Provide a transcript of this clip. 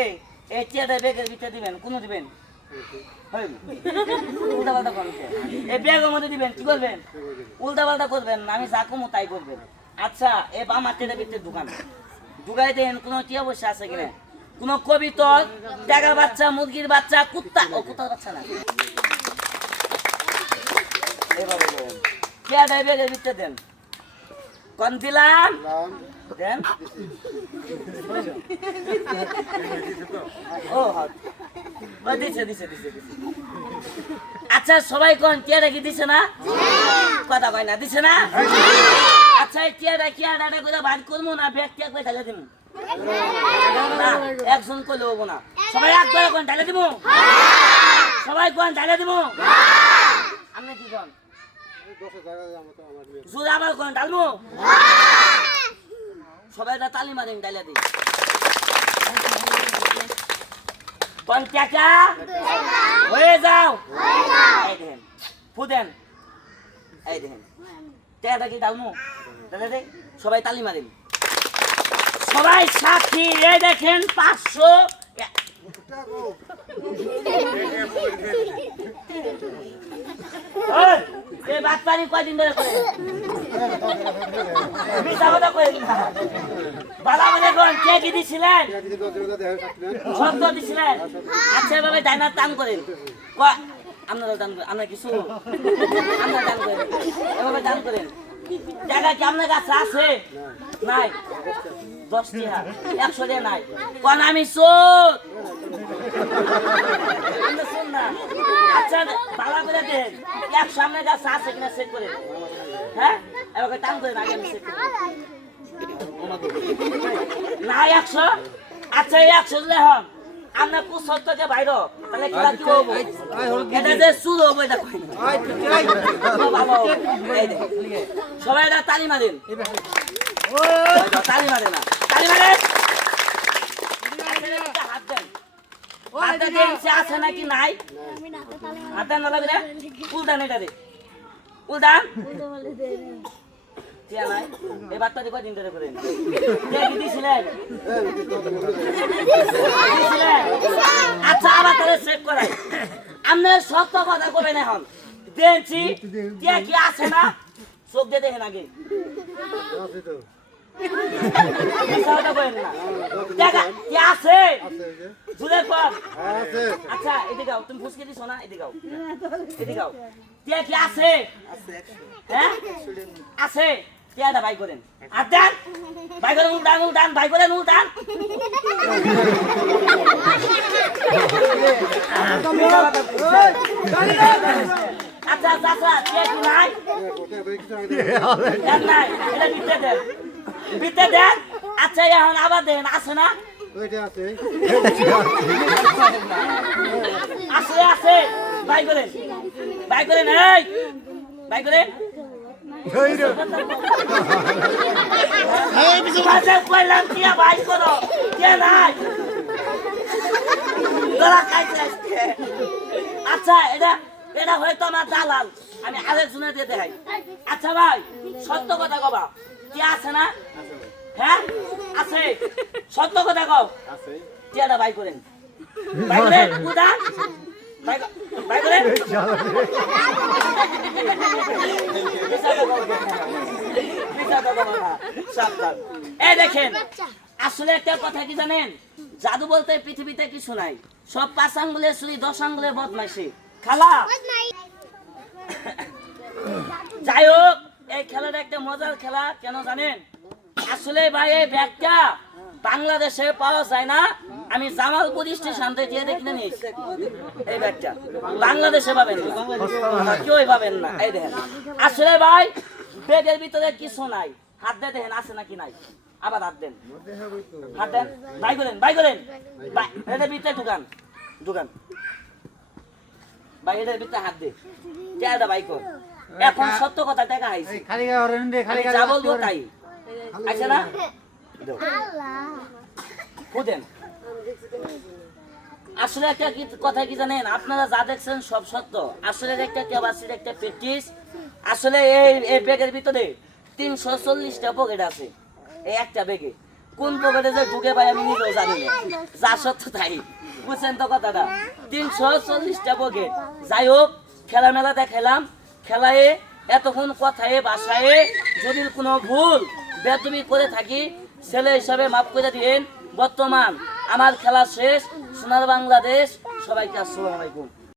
এই চেয়ারটা ব্যাগের ভিতরে দিবেন, কোন দিবেন? উল্টা পাল্টা করবেন। এই ব্যাগের মধ্যে দিবেন, কি করবেন? উল্টা পাল্টা করবেন না, আমি যা কমো তাই করবেন। আচ্ছা, এই বাম হাতের ভিতরে ঢুকান, ঢুকাই দেন। কোন কি অবস্থা আছে কিনা? কোন কবিতর, টাকার বাচ্চা, মুরগির বাচ্চা, কুত্তা, ও কুত্তার বাচ্চা না, এভাবে দেন। চেয়ারটা ব্যাগের ভিতরে দেন। কোন দিলাম দেন। ও দিছে দিছে দিছে দিছে। আচ্ছা সবাই কোন চেয়ারটা কি দিছে না? কথা কয় না, দিছে না? আচ্ছা এই চেয়ারটা কি আর এটা করে বাদ করবো না ব্যাগ ত্যাগ করে ঢালে দিব? না, একজন করলে হবো না। সবাই একবার কোন ঢালে দিব? সবাই কোন ঢালে দিব? আপনি কি কোন? জোরে আবার কোন ঢালবো? সবাই তালি মারেন, ডাইলা দিই। কোন টাকা হয়ে যাও, এই দেখেন ফুদেন, এই দেখেন টাকাটা কি ডালমু? সবাই তালি মারেন, সবাই সাক্ষী। এই দেখেন 500 বাটপারি কয়দিন ধরে করে বালা বলে কোন কে কি দিছিলেন? শব্দ দিছিলেন। আচ্ছা এভাবে ডাইনার টান করেন, আপনারা দান করেন, আপনার কিছু আপনারা দান করেন, এভাবে দান করেন। টাকা কি আপনার কাছে আছে? নাই। 10 টাকা 100 টাকা নাই। কোন আমি চোর? আমরা শুন না। আচ্ছা ভালো করে দেন, 100 আপনার কাছে আছে কিনা চেক করেন। হ্যাঁ এভাবে টান করেন, আগে আমি চেক করি। না 100। আচ্ছা এই 100 দিলে হন আমরা 75 টাকা বাইর, তাহলে খেলা কি হবো? এটা যে চুল হবো এটা কই না। সবাই এটা তালি মারেন, তালি মারে না, তালি মারেন। হাত দেন, হাতে দেন, সে আছে নাকি নাই? হাতে না লাগবে না, উল্টান এটা রে, উল্টান। এবারটা দিয়ে কদিন ধরে করেন দিছিলেন? আচ্ছা আবার তাহলে চেক করাই। আপনার সত্য কথা করবেন এখন। দেখছি কি আছে না, চোখ দিয়ে দেখেন আগে। আছে জুলের পর। আচ্ছা এদিকে তুমি ফুসকে দিছো না, এদিকে এদিকে কি আছে? হ্যাঁ আছে। টিয়াটা বাই করেন, আর দেন বাই করেন, উল্টান উল্টান, বাই করেন উল্টান। আচ্ছা আচ্ছা আচ্ছা টিয়া কি নাই? নাই, এটা দিতে দেন, দিতে দেন। আচ্ছা এখন আবার দেন, আছে না? আছে আছে, বাই করেন, বাই করেন, এই বাই করেন। আচ্ছা এটা এটা হয়তো আমার দালাল, আমি আরেকজনের দিয়ে দেখাই। আচ্ছা ভাই সত্য কথা কবা, কি আছে না? হ্যাঁ আছে, সত্য কথা কও। টিয়াটা বাই করেন, বাই করেন, উদান বাই করেন। এই দেখেন আসলে একটা কথা কি জানেন, জাদু বলতে পৃথিবীতে কিছু নাই, সব 5 আঙ্গুলের চুরি 10 আঙ্গুলের বদমাইশি। খালা যাই হোক, এই খেলাটা একটা মজার খেলা। কেন জানেন? আসলে ভাই এই ব্যাগটা বাংলাদেশে পাওয়া যায় না, আমি জামালপুর স্টেশন থেকে দিয়ে দেখে নিয়েছি। এই ব্যাগটা বাংলাদেশে পাবেন না, কেউ পাবেন না। এই দেখেন আসলে ভাই ব্যাগের ভিতরে কিছু নাই, হাত দিয়ে দেখেন আছে নাকি নাই। আবার হাত দেন, হাত দেন, বাই করেন, বাই করেন, এদের ভিতরে ঢুকান, ঢুকান ভাই, এদের ভিতরে হাত দে, টাকাটা বাই কর। এখন সত্য কথা টাকা আইছে, যা বলবো তাই আছে না? বুঝেন আসলে একটা কথা কি জানেন, আপনারা যা দেখছেন সব সত্য। আসলে একটা ক্যাপাসিটি, একটা প্র্যাকটিস। আসলে এই ব্যাগের ভিতরে 340টা পকেট আছে, এই একটা ব্যাগে কোন পকেটে যে ঢুকে পাই আমি নিজেও জানি না, যা সত্য তাই। বুঝছেন তো কথাটা? 340টা পকেট। যাই হোক, খেলা মেলা দেখাইলাম, খেলায় এতক্ষণ কথায় বাসায় যদি কোনো ভুল বেদবি করে থাকি ছেলে হিসাবে মাফ করে দিন। বর্তমান আমার খেলা শেষ। সোনার বাংলাদেশ, সবাইকে আসসালামু আলাইকুম।